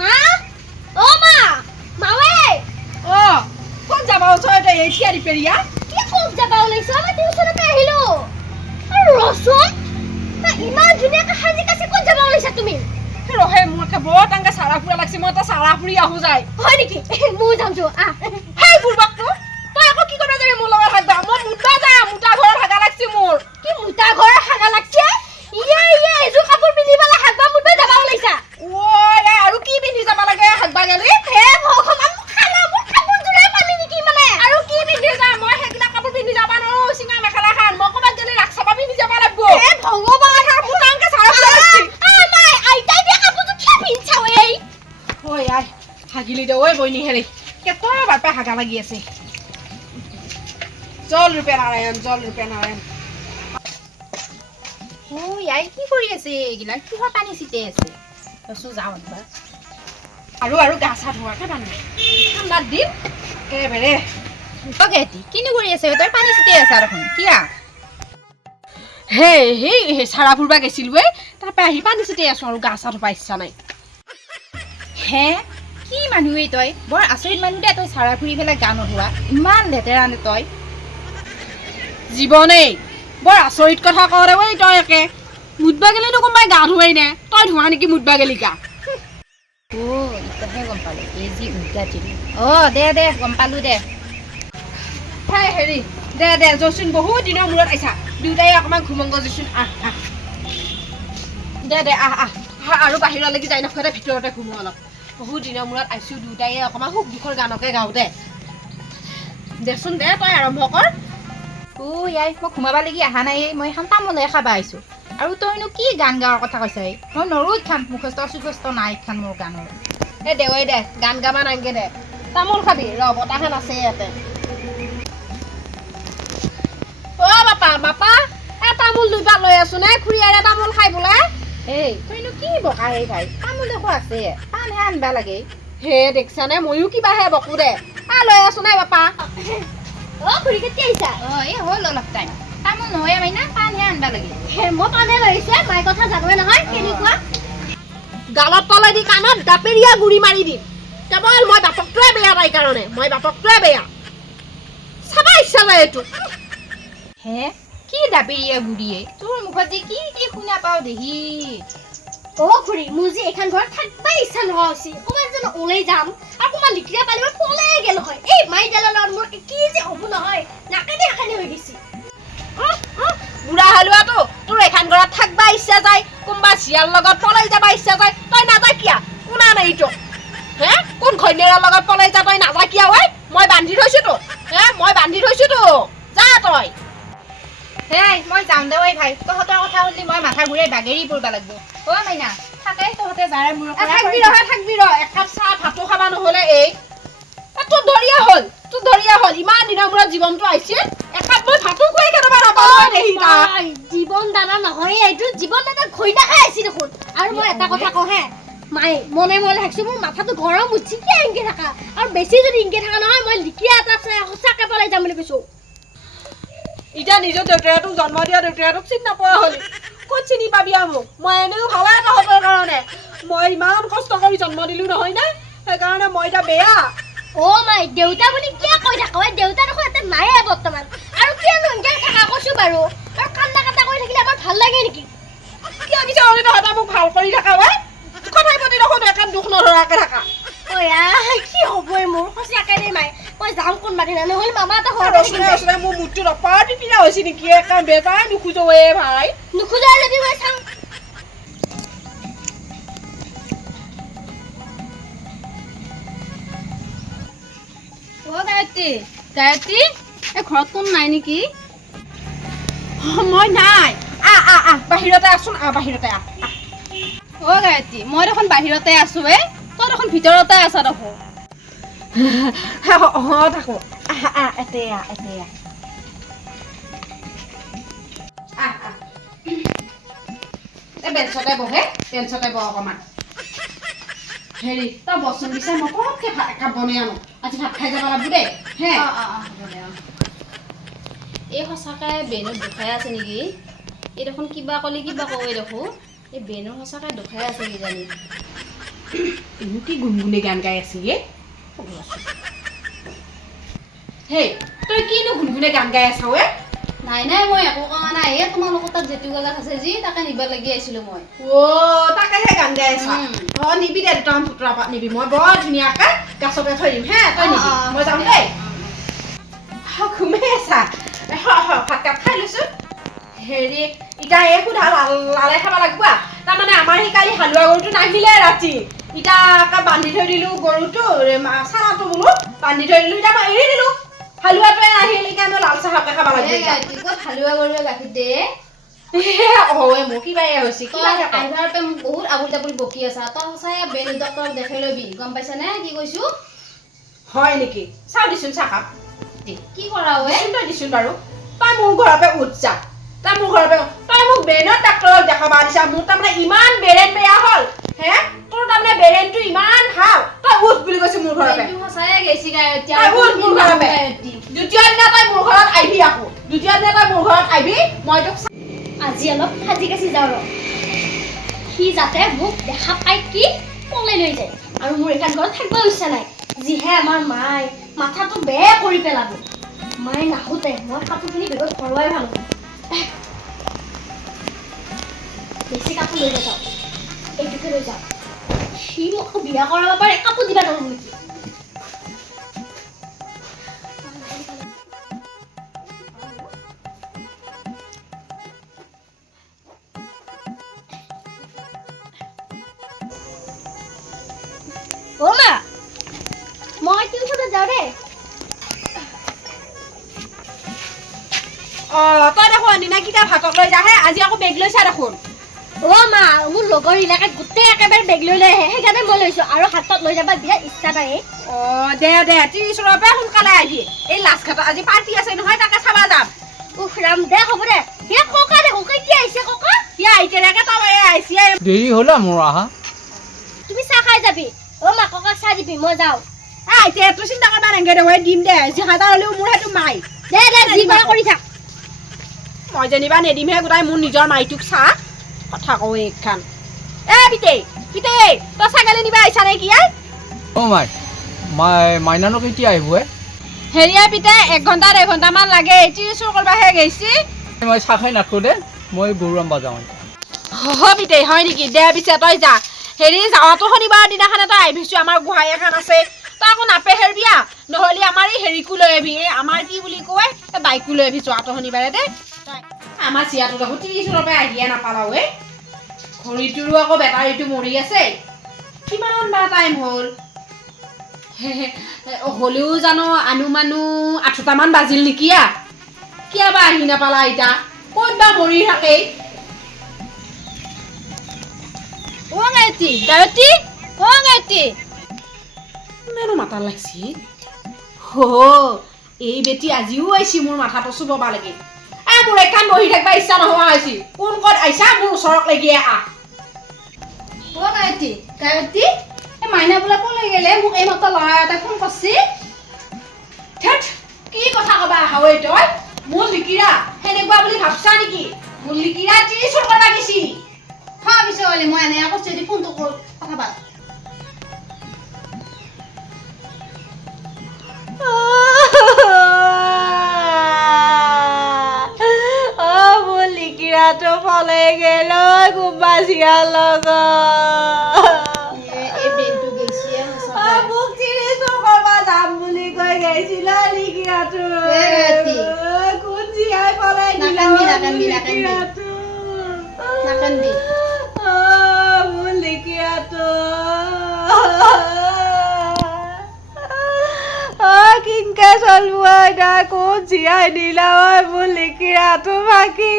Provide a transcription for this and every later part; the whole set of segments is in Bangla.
মা? অ মা! মাৱে অ ক'ত যাবা ওচৰতে এই চিয়াৰি পেৰিয়া কি ক'ত যাবা ওলাইছ? মই টিউচনৰ পৰা আহিলো। ৰচোন তই ইমান ধুনীয়াকৈ সাজি কাচি ক'ত যাবা ওলাইছা তুমি? ৰহে মোৰ একে বৰ টাংকে চাৰা ফুৰা লাগছে মই এটা চাৰা ফুৰি আহো যায়। হয় নেকি? ময়ো যাম তো আহ। সেই বুৰবাকটো তই আকৌ কি কথা যাবি মোৰ লগত হাগবা মই মুটা যাম মুটা ঘৰত হাগা লাগছে মোৰ কি মোটা ঘৰৰ হাগা লাগছে ইয়ে ইয়ে এযোৰ কাপোৰ পিন্ধি পেলাই হাগবা মুঠবা যাবা ওলাইছা ঐ আৰু কি পিন্ধি যাব লাগে হাগবা গেলি হে ভগৱান মোক খালা মোৰ কাপোৰযোৰে পালি নেকি মানে আৰু কি পিন্ধি যাম মই সেইগিলা কাপোৰ পিন্ধি যাব নোৱাৰো চিঙা মেখেলা খান মই ক'ৰবাত গেলি ৰাস চাবা পিন্ধি যাব লাগিব হে ভগৱান আৰু মোৰ টাংকে চাৰা ফুৰা লাগছে আমাৰ আইতাই দিয়া কাপোৰযোৰ কিয় পিন্ধাও এই ঐ আই ঐ বইনি হেৰি। কেতৰ বাপে হাগা লাগি আছে। জল ৰূপে নাৰায়ণ, জল ৰূপে নাৰায়ণ। ও ইয়াই কি কৰি আছে এইগিলা? কিহৰ পানী ছিটাই আছে? ৰচোন যাওঁ একবাৰ। আৰু আৰু গা চা ধোৱাকে পানী ঠাণ্ডাৰ দিন। একেবাৰে। অ কিনো কৰি আছে তই পানী ছিটাই আছা দেখোন, কিয়া? হে সেই সেই চাৰা ফুৰবা গেছিল তাৰপৰা আহি পানী চিটাই আছো আৰু গা চা ধোবা ইচ্ছা নাই। হে? কি মানুহ এই তই? বৰ আচৰিত মানুহ দে তই চাৰা ফুৰি পেলাই গা নোধোৱা। ইমান লেতেৰা নে তই। জীৱনেই বৰ আচৰিত কথা কওঁ দে ঐ তই একে। মুদবা গেলিনো কোনোবাই গা ধুৱাই নে তই ধোৱা নেকি মুদবা গেলি গা? অ এতিয়াহে গম পালো এই যি তিৰি অ দে দে গম পালো দে। হেই হেৰি দে দে যচোন বহুত দিনৰ মূৰত আহিছা। দুয়োটাই অকণমান ঘুমংগ যচোন আহ আহ। দে দে আহ আহ। আৰু বাহিৰলৈকে যাই নাখায় ভিতৰতে ঘুমো অলপ। বহুত দিনৰ মূৰত আহিছোঁ দুয়োটাই অকণমান সুখ দুখৰ গানকে গাওঁ দে দেচোন দে তই আৰম্ভ কৰ। অ ইয়াই মই ঘুমাবা লাগি অহা নাই মই এখন তামোলহে খাবা আহিছো আৰু তইনো কি গান গাৱাৰ কথা কৈছা এই? মই নৰো খান মুখস্থ সুখস্থ নাই খান মোৰ গানৰ। এ দেৱাই দে গান গাবা নাংগে দে। তামোল খাবি ৰ বতাহে আছে ইয়াতে। অ বাপা বাপা এ তামোল দুইপাত লৈ আছো নে? খুৰীয়াৰে তামোল খাই বোলে। এই তইনো কি বকা এই ভাই তামোল দেখো আছে। পানহে আনবা লাগে হে দেখিছানে? ময়ো কিবাহে বকো দে আ লৈ আছো নাই বাপা। অ খুৰী কেতিয়া আহিছা? অ এই হ'ল অলপ টাইম তামোল নহয় মাইনা পানহে আনবা লাগে হে মই পানে লৈছে মাই কথা জানোৱে নহয় কেনেকুৱা গালত তলে দি কাণত দাপেৰীয়া গুৰি মাৰি দিম। কেৱল মই বাপকটোৱে বেয়া তাই কাৰণে। মই বাপকটোৱে বেয়া। চাবা ইচ্ছা যায় এইটো। হে কি দাপেৰীয়া গুৰিয়ে তোৰ মুখত যে কি কি শুনা পাওঁ দেহি অ খুৰী মোৰ যে এইখন ঘৰত থাকবাই ইচ্ছা নোহোৱা হৈছে। ক'ৰবাত যেন ওলাই যাম আৰু ক'ৰবাত লিখিৰা পালে মই পলাই গেল হয়। এই মাই লগত মোৰ কি যে হ'ব নহয় নাকানি হাকানি হৈ গৈছে। বুঢ়া হালোৱাটো তোৰ এখন ঘৰত থাকবা ইচ্ছা যায় কোনোবা জীয়াৰ লগত পলাই যাবা ইচ্ছা যায় তই নাযা কিয়া? কোনা নাই এইটো। হে কোন ঘৈণীয়েৰৰ লগত পলাই যা তই নাযা কিয়া ঐ? মই বান্ধি থৈছো তো হে মই বান্ধি থৈছো তো যা তই। হে মই যাম দে ভাই। তহঁতৰ কথা শুনি মই মাথা ঘূৰাই বাগেৰি পৰিব লাগিব। অ মাইনা। থাকে তহঁতে যাৰে মোৰ থাকবি ৰহে থাকবি ৰ। একাপ চাহ ভাতো খাবা নহলে এই। তোৰ ধৰিয়া হ'ল। তোৰ ধৰিয়া হ'ল। ইমান দিনৰ মূৰত জীৱনটো আহিছে। একাপ মই ভাতো খুৱাই কেনেবা জীৱন দাদা নহয় এইটো জীৱন দাদা ঘৈণা খাই আছে দেখোন। আৰু মই এটা কথা কওঁ হে। মাই মনে মনে থাকছো মোৰ মাথাটো গৰম উঠছি। কি ইনকে থাকা? আৰু বেছি যদি ইনকে থাকা নহয় মই লিকিয়া এটা সঁচাকে পলাই যাম বুলি কৈছো। এতিয়া নিজৰ দেউতাটোক জন্ম দিয়া দেউতাটোক চিনি নাপোৱা হ'লি। ক'ত চিনি পাবি আৰু মোক? মই এনেও ভাবাই তহঁতৰ কাৰণে। মই ইমান কষ্ট কৰি জন্ম দিলো নহয় না? সেইকাৰণে মই এতিয়া বেয়া। অ মাই দেউতা বুলি কিয় কৈ থাকা? ঐ দেউতা দেখোন ইয়াতে নায়ে বৰ্তমান। আৰু কিয়নো ইনকে থাকা কৈছো বাৰু? আৰু কান্দা কান্দা কৰি থাকিলে আমাৰ ভাল লাগে নেকি? কিয় পিছে হ'লে তহঁতে মোক ভাল কৰি থাকা ঐ কথাই প্ৰতি দেখোন একে দুখ নধৰাকে থাকা। আহ, কি হ'ব এই মোৰ? সঁচাকে দেই মাই। মই যাম কোনবা দিনা নহ'লে মামা এটা ঘৰত ওচৰে ওচৰে মোৰ মূৰটোত অপাৰ টিপিনা হৈছে নেকি? একে বেজাই নোখোজো এ ভাই। নোখোজা যদি মই চাওঁ অ গায়ত্ৰী গায়ত্ৰী এই ঘৰত কোন নাই নেকি? মই নাই। আহ আহ আহ বাহিৰতে আছোন। আহ বাহিৰতে আহ আহ। অ গায়ত্ৰী মই দেখোন বাহিৰতে আছো এ। তই দেখোন ভিতৰতে আছা দেখোন। আহ এতে আহ আহ আহ এই বেঞ্চতে বহে বেঞ্চতে বহ অকণমান হেৰি তই বচোন দিছে মই পটককৈ ভাত বনাই আনো আজি ভাত খাই যাব লাগিব দেই হে এই সঁচাকে বেনুত দুখাই আছে নেকি এই দেখোন কিবা ক'লে কিবা কয় দেখোন এই বেনুৰ সঁচাকে দুখাই আছে কিজানি ইনো কি গুণগুণে গান গাই আছে হেই তই কিনো গুণগুণে গান গাই আছ ৱে নাই নাই মই একো কোৱা নাই। এই তোমালোকৰ তাত জেতুকা গাছ আছে যি তাকে নিব লাগি আহিছিলো মই। অ' তাকেহে গান গাই আছা। অ' নিবি দে দুটামান ফুটৰা পাত নিবি। মই বৰ ধুনীয়াকৈ গাছতে থৈ দিম হে তই নিবি। মই যাম দেই। হ, ঘুমাই আছা। হ খাই লৈছো। হেৰি এতিয়া এই সোধা লাল- লালে খাব লাগিব। তাৰমানে আমাৰ সি কালি হালোৱা গৰুটো নাহিলে ৰাতি। এতিয়া আকৌ বান্ধি থৈ দিলো গৰুটো চানাটো বোলো বান্ধি থৈ দিলো মই এৰি দিলো। হালোৱাটোৱে নাহিল সেইকাৰণে লাল চাহকে খাব লাগিব হালোৱা গৰুৱে গাখীৰ মোৰ কিবা এয়া হৈছে কিবা মোক বহুত আবুল তাবুল বকি আছা। তই সঁচাই বেল ডক্টৰক দেখাই ল'বি গম পাইছানে কি কৈছো? হয় নেকি? চাওঁ দিচোন চাহকাপ কি কৰা দিচোন তই দিচোন বাৰু। তই মোৰ ঘৰৰ পৰা উঠ যা। তই মোৰ ঘৰৰ পৰা তই মোক ব্ৰেইনত ডাক্তৰক দেখাবা দিছা। মোৰ তাৰমানে ইমান ব্ৰেইন বেয়া হ'ল। হে? তোৰ তাৰমানে ইমান ভালো। তই উঠ বুলি কৈছো মোৰ গায়ত্ৰী তই উঠ মোৰ পৰা দ্বিতীয় দিনা তই মোৰ ঘৰত আহিবি আকৌ। দ্বিতীয় দিনা তই মোৰ ঘৰত আহিবি। মই তোক আজি অলপ সাজি কাচি যাওঁ ৰ। সি যাতে মোক দেখা পাই কি পলাই লৈ যায়। আৰু মোৰ এইখন ঘৰত থাকিব ইচ্ছা নাই। যিহে আমাৰ মায়ে মাথাটো বেয়া কৰি পেলাব। মায়ে নাহোঁতে মই কাপোৰখিনি বেগত ভৰোৱাই ভালো হ'ব। বেছি কাপোৰ লৈ নাযাওঁ। এইটোকে লৈ যাওঁ। সি বিয়া কৰাব পাৰে কাপোৰ দিবা নোৱাৰো নেকি মা, মই টিউচনত যাওঁ দেই অ, তই দেখোন দিনাকেইটা ভাতত লৈ যাহে, আজি আকৌ বেগ লৈছা দেখোন। অ' মা মোৰ লগৰ ইলাকাত গোটেই একেবাৰে বেগ লৈ লৈ আহে। সেইকাৰণে মই লৈছোঁ। আৰু হাতত লৈ যাব বিৰাট ইচ্ছা নাই অ দে দে ত্ৰিশৰ পৰা সোনকালে আহিবি এই লাষ্ট ঘাটত আজি পাৰ্টি আছে নহয় তাকে চাবা যাম। উফ ৰাম দে হ'ব দে। হে ককা দেখো কেতিয়া আহিছে ককা? এতিয়ালৈকে তই এই আহিছে। দেৰি হ'ল মোৰ আহা। তুমি চাহ খাই যাবি। অ' মা ককাক চাহ দিবি মই যাওঁ। আ এতিয়া তোৰ চিন্তা কৰিব নালাগে দে মই দিম দে। যি হাজাৰ হ'লেও মোৰ সেইটো মাই। দে দে যি কৰা কৰি থাক। মই যেনিবা নেদিমহে গোটাই মোৰ নিজৰ মাইটোক চাহ। কথা কওঁ এইখান এ পিতেই পিতেই তই ছাগলী নিবা আহিছা নে কি আই? অ' মাই মাই মাইনানো কেতিয়া আহিব হে হেৰিয়া পিতাই এক ঘণ্টা ডেৰ ঘণ্টামান লাগে ত্ৰিশ চুৰ কৰিবাহে গৈছি। মই চাহ খাই দে মই আনবা যাওঁ হ পিতেই হয় নেকি? দে পিছে তই যা। হেৰি যাৱাতো শনিবাৰৰ দিনাখনে তই আহিবিছো আমাৰ গোহাঁই এখন আছে। তই আকৌ নাপেহেৰবিয়া নহ'লে আমাৰ এই হেৰিকো লৈ আহিবি এই আমাৰ কি বুলি কয় বাইকো লৈ আহিবি যোৱাটো শনিবাৰে দেই আমাৰ চিয়াটো দেখোন ত্ৰিশ চুৰৰ পৰা আহিয়ে নাপালাও এই ঘড়ীটোৰো আকৌ বেটাৰীটো মৰি আছে। কিমান বা টাইম হ'ল? হ'লেও জানো আনো মানুহ আঠটামান বাজিল নেকি আ? কিয় বা আহি নাপালা এতিয়া ক'ত বা মৰি থাকে? অ গায়ত্ৰী গায়ত্ৰী অ গায়ত্ৰী কোনেনো মাতা লাগছি? হ এই বেটি আজিও আহিছি মোৰ মাথাটো চুববা লাগে। এ মোৰ বহি থাকিবা ইচ্ছা নোহোৱা হৈছি। কোন ক'ত আহিছা? মোৰ ওচৰত লাগি আহ। অ গায়ত্ৰী গায়ত্ৰী এই মাইনা বোলে ক'লৈ গেলে? মোক এইমাত্ৰ ল'ৰা এটাই ফোন কৰছি থেত কি কথা কবা আহাঐ তই? মোৰ লিকিৰা সেনেকুৱা বুলি ভাবছা নেকি? মোৰ লিকিৰা ত্ৰিশ কৰবা গেছি হ'লে মই এনে আকৌ যদি ফোনটো কৰোঁ কথা পাত। মোৰ লিকিৰাটো অ, কিনকে চলবো এতিয়া কোন জীয়াই দিলা ঐ মোৰ লিকিৰাটো বাকী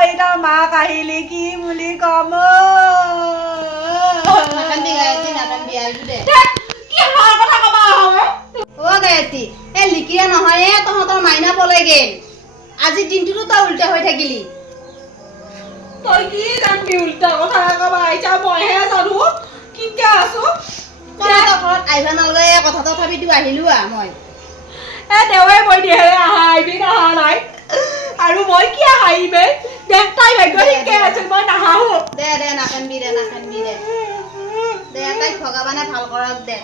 কৰি মই এতিয়া কি বুলি কম? নহয় এ তহঁতৰ মাইনা পলাই গেল দিনটোতো তই উল্টা হৈ থাকিলি। তই কি জানবি উল্টা কথা কবা? মইহে জানো। কিনকে আছো? তহঁতৰ ঘৰত আহিবা নালাগে কথা তথাপিতো আহিলো আ মই। এ দেৱে মই দিহে আহা আহিবি নাহা নাই। আৰু মই কি হাঁহিমে দেখ তাই ভাই গরি কে আছে মই নাহাহো দে দে নাকান্দিবি দে নাকান্দিবি দে দে তাইক ভগৱানে ভালো কৰক দে